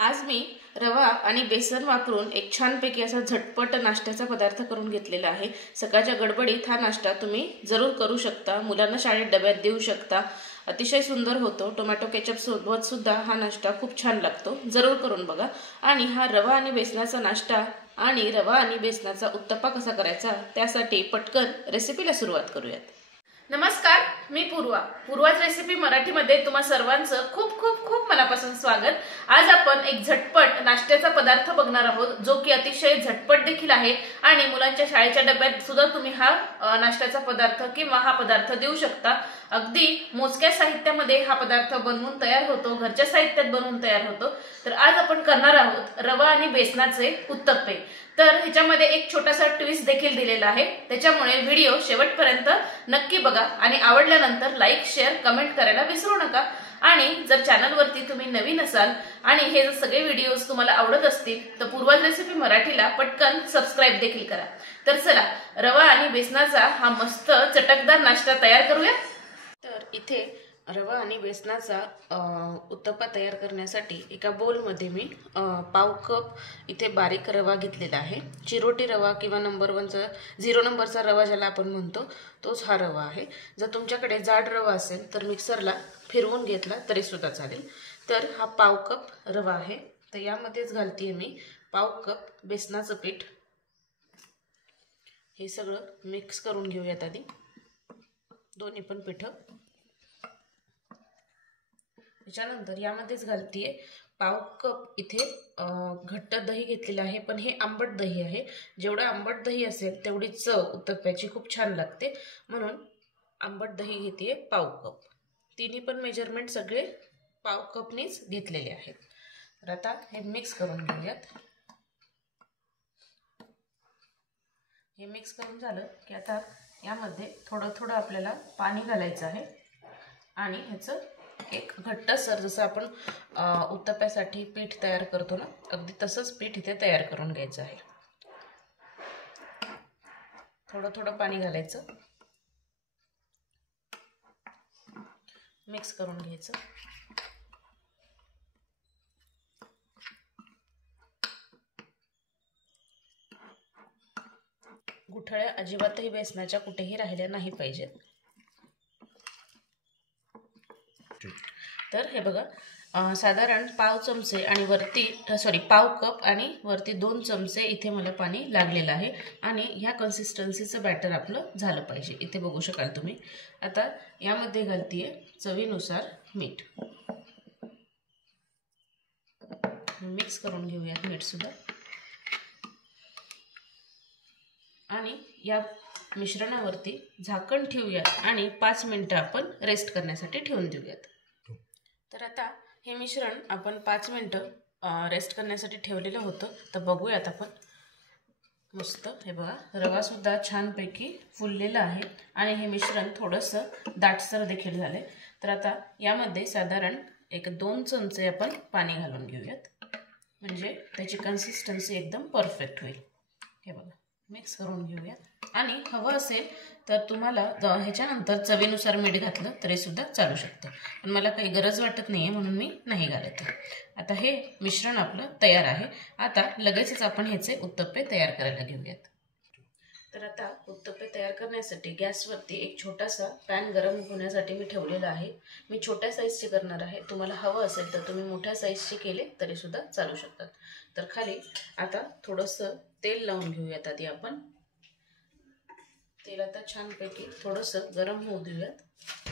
आज मी रवा आणि बेसन वापरून एक छानपैकी असा झटपट नाश्त्याचा पदार्थ करून घेतलेला आहे। सकाळच्या गडबडीत हा नाश्ता तुम्ही जरूर करू शकता, मुलांना शाळेत डब्यात देऊ शकता। अतिशय सुंदर होतो। टोमॅटो केचप सोबत सुद्धा हा नाश्ता खूप छान लागतो, जरूर करून बघा। आणि हा रवा आणि बेसनाचा नाश्ता आणि रवा आणि बेसनाचा उत्तप्पा कसा करायचा त्यासाठी पटकन रेसिपीला सुरुवात करूयात। नमस्कार, मी पूर्वाच रेसिपी मराठीमध्ये तुम्हा सर्वांचं खूप खूप खूप मनापासून स्वागत। आज आपण एक झटपट नाश्त्याचा पदार्थ बघणार आहोत, जो की अतिशय झटपट देखील आहे आणि मुलांच्या शाळेच्या डब्यात सुद्धा तुम्ही हा नाश्त्याचा पदार्थ किंवा हा पदार्थ देऊ शकता। अगदी मोजक्या साहित्यामध्ये हा पदार्थ बनवून तयार होतो, घरच्या साहित्यात बनवून तयार होतो। तर आज आपण करणार आहोत रवा आणि बेसनाचे उत्तप्पे। तर ह्याच्यामध्ये एक छोटासा ट्विस्ट देखील दिलेला आहे, त्याच्यामुळे व्हिडिओ शेवटपर्यंत नक्की बघा आणि आवडल्यानंतर लाईक, शेअर, कमेंट करायला विसरू नका। आणि जर चॅनलवरती तुम्ही नवीन असाल आणि हे जर सगळे व्हिडिओज तुम्हाला आवडत असतील तर पूर्वाज रेसिपी मराठीला पटकन सबस्क्राइब देखील करा। तर चला रवा आणि बेसनाचा हा मस्त चटकदार नाश्ता तयार करूया। तर इथे रवा आणि बेसनाचा उत्तप्पा तयार करण्यासाठी एका बोलमध्ये मी पाव कप इथे बारीक रवा घेतलेला आहे। चिरोटी रवा किंवा नंबर 1चा 0 नंबरचा रवा ज्याला आपण म्हणतो तोच हा रवा आहे। जर तुमच्याकडे जाड रवा असेल तर मिक्सरला फिरवून घेतला तरी सुद्धा चालेल। तर हा पाव कप रवा आहे, तर यामध्येच घालतेय मी पाव कप बेसनाचं पीठ। हे सगळं मिक्स करून घेऊयात आधी, दोन्ही पण पीठ। त्याच्यानंतर यामध्येच घालतेय पाव कप इथे घट्ट दही घेतलेलं आहे, पण हे आंबट दही आहे। जेवढं आंबट दही असेल तेवढी चव उत्तप्प्याची खूप छान लागते, म्हणून आंबट दही घेतेय पाव कप। तिन्ही पण मेजरमेंट सगळे पाव कपनीच घेतलेले आहेत। तर आता हे मिक्स करून घेऊयात। हे मिक्स करून झालं की आता यामध्ये थोडं थोडं आपल्याला पाणी घालायचं आहे आणि ह्याचं एक घट्टसर, जसं आपण उत्तप्प्यासाठी पीठ तयार करतो ना, अगदी तसंच पीठ इथे तयार करून घ्यायचं आहे। थोडं थोडं पाणी घालायचं, मिक्स करून घ्यायचं। गुठळ्या अजिबातही बेसनाच्या कुठेही राहिल्या नाही पाहिजेत। तर हे बघा, साधारण पाव चमचे आणि वरती पाव कप आणि वरती 2 चमचे इथे मला पाणी लागलेलं आहे आणि ह्या कन्सिस्टन्सीचं बॅटर आपलं झालं पाहिजे। इथे बघू शकाल तुम्ही। आता यामध्ये घालतीये चवीनुसार मीठ। मिक्स करून घेऊयात मीठ सुद्धा आणि या मिश्रणावरती झाकण ठेवूयात आणि 5 मिनिटं आपण रेस्ट करण्यासाठी ठेवून देऊयात। तर आता हे मिश्रण आपण 5 मिनिटं रेस्ट करण्यासाठी ठेवलेलं होतं, तर बघूयात आपण। मस्त हे बघा, रवा सुद्धा छानपैकी फुललेला आहे आणि हे मिश्रण थोडंसं दाटसर देखील झाले। तर आता यामध्ये साधारण एक 2 चमचे आपण पाणी घालून घेऊयात, म्हणजे त्याची कन्सिस्टन्सी एकदम परफेक्ट होईल। हे बघा, मिक्स करून घेऊयात आणि हवं असेल तर तुम्हाला ह्याच्यानंतर चवीनुसार मीठ घातलं तरी सुद्धा चालू शकतं, पण मला काही गरज वाटत नाहीये म्हणून मी नाही घालत। आता हे मिश्रण आपलं तयार आहे। आता लगेचच आपण ह्याचे उत्तप्पे तयार करायला घेऊयात। तर आता उत्तप्पे तयार करण्यासाठी गॅसवरती एक छोटासा पॅन गरम होण्यासाठी मी ठेवलेला आहे। मी छोट्या साईजचे करणार आहे, तुम्हाला हवं असेल तर तुम्ही मोठ्या साईजचे केले तरी सुद्धा चालू शकतात। तर खाली आता थोडंसं तेल लावून घेऊयात आधी आपण। तेल आता छानपैकी थोडंसं गरम होऊ देऊयात।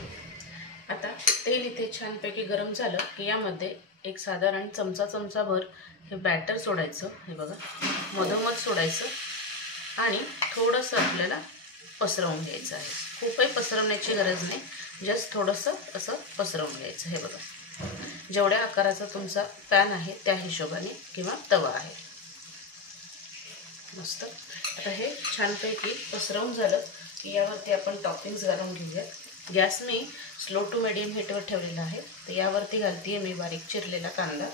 आता तेल इथे छानपैकी गरम झालं की यामध्ये एक साधारण चमचाभर हे बॅटर सोडायचं। हे बघा, मधोमध सोडायचं आणि थोडंसं आपल्याला पसरवून घ्यायचं आहे। खूपही पसरवण्याची गरज नाही, जस्ट थोडंसं असं पसरवून घ्यायचं। हे बघा, जेवढ्या आकाराचा तुमचा पॅन आहे त्या हिशोबाने किंवा तवा आहे। मस्त। आता हे छानपैकी पसरवून झालं की यावरती आपण टॉपिंग्स घालून घेऊयात। गॅस मी स्लो टू मीडियम हीटवर ठेवलेला आहे। तर यावरती घालतेय मी बारीक चिरलेला कांदा।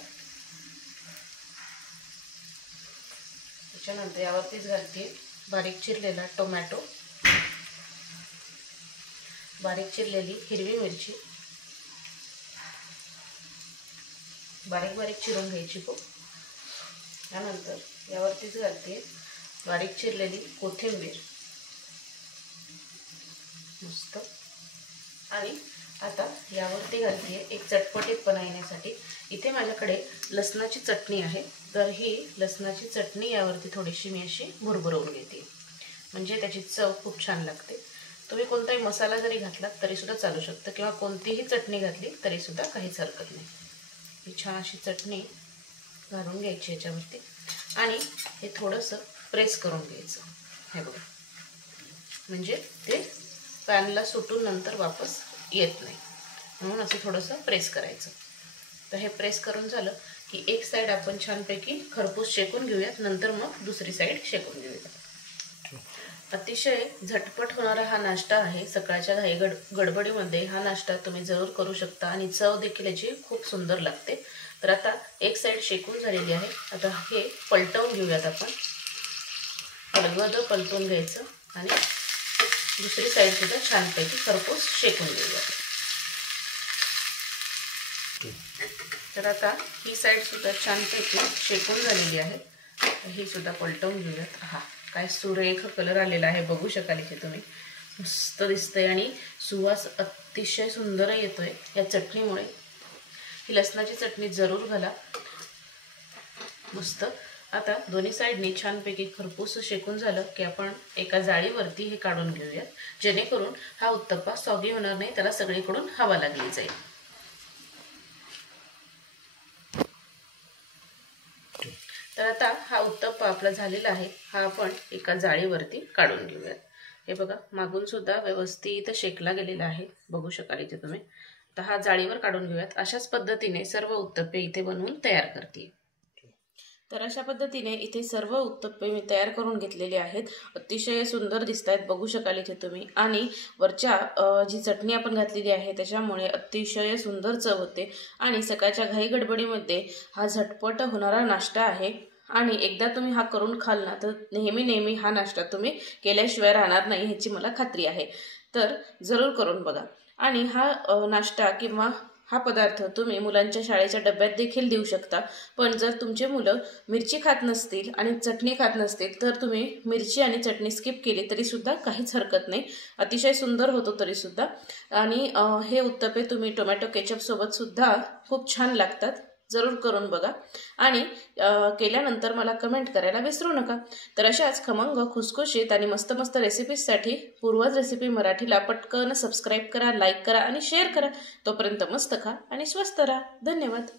त्याच्यानंतर यावरतीच घालतेय बारीक चिरलेला टोमॅटो, बारीक चिरलेली हिरवी मिरची, बारीक बारीक चिरून घ्यायची खूप. त्यानंतर यावरतीच घालते बारीक चिरलेली कोथिंबीर मस्त. आणि आता यावरती घालते एक चटपटीतपणा येण्यासाठी इथे माझ्याकडे लसणाची चटणी आहे. तर ही लसणाची चटणी यावरती थोडीशी मी अशी भुरभुरवून घेते, म्हणजे त्याची चव खूप छान लागते. तुम्ही कोणताही मसाला जरी घातला तरी सुद्धा चालू शकतं, किंवा कोणतीही चटणी घातली तरी सुद्धा काहीच हरकत नाही. ही छान अशी चटणी घालून घ्यायची याच्यावरती आणि हे थोडंसं प्रेस करून घ्यायचं. हे बघा, म्हणजे ते पॅनला सुटून नंतर वापस येत नाही, म्हणून असं थोडंसं प्रेस करायचं. तर हे प्रेस करून झालं की एक साईड आपण छानपैकी खरपूस शेकून घेऊयात, नंतर मग दुसरी साईड शेकून घेऊयात. अतिशय झटपट होणारा हा नाश्ता आहे. सकाळच्या घाई गडबडीमध्ये हा नाश्ता तुम्ही जरूर करू शकता आणि चव देखील याची खूप सुंदर लागते. तर आता एक साईड शेकून झालेली आहे. आता हे पलटवून घेऊयात आपण. हलगर्जीने पलटवून घ्यायचं आणि दुसरी साईड सुद्धा छानपैकी खरपूस शेकून घेऊयात. तर आता ही साईड सुद्धा छानपैकी शेकून झालेली आहे. ही सुद्धा पलटवून घेऊयात. हा काय सुरेख कलर आलेला आहे, बघू शकाल इथे तुम्ही. मस्त दिसतंय आणि सुवास अतिशय सुंदर येतोय या चटणीमुळे. ही लसणाची चटणी जरूर घाला. मस्त. आता दोन्ही साईडनी छानपैकी खरपूस शेकून झालं की आपण एका जाळीवरती हे काढून घेऊयात, जेणेकरून हा उत्तप्पा सॉगी होणार नाही, त्याला सगळीकडून हवा लागली जाईल. तर आता हा उत्तप्पा आपला झालेला आहे. हा आपण एका जाळीवरती काढून घेऊयात. हे बघा, मागून सुद्धा व्यवस्थित शेकला गेलेला आहे, बघू शकाल इथे तुम्ही. तर हा जाळीवर काढून घेऊयात. अशाच पद्धतीने सर्व उत्तप्पे इथे बनवून तयार करते. तर अशा पद्धतीने इथे सर्व उत्तप्पे मी तयार करून घेतलेले आहेत. अतिशय सुंदर दिसत आहेत, बघू शकाल इथे तुम्ही. आणि वरच्या जी चटणी आपण घातलेली आहे त्याच्यामुळे अतिशय सुंदर चव होते. आणि सकाळच्या घाई गडबडीमध्ये हा झटपट होणारा नाश्ता आहे. आणि एकदा तुम्ही हा करून खाल ना तर नेहमी हा नाश्ता तुम्ही केल्याशिवाय राहणार नाही, ह्याची मला खात्री आहे. तर जरूर करून बघा. आणि हा नाश्ता किंवा हा पदार्थ तुम्ही मुलांच्या शाळेच्या डब्यात देखील देऊ शकता. पण जर तुमचे मुलं मिरची खात नसतील आणि चटणी खात नसतील तर तुम्ही मिरची आणि चटणी स्किप केली तरी सुद्धा काहीच हरकत नाही, अतिशय सुंदर होतो तरी सुद्धा. आणि हे उत्तप्पे तुम्ही टोमॅटो केचप सोबत सुद्धा खूप छान लागतात. जरूर करून बघा आणि केल्यानंतर मला कमेंट करायला विसरू नका. तर अशाच खमंग, खुसखुशीत आणि मस्त मस्त रेसिपीजसाठी पूर्वज रेसिपी मराठीला पटकन सबस्क्राईब करा, लाईक करा आणि शेअर करा. तोपर्यंत मस्त खा आणि स्वस्त राहा. धन्यवाद.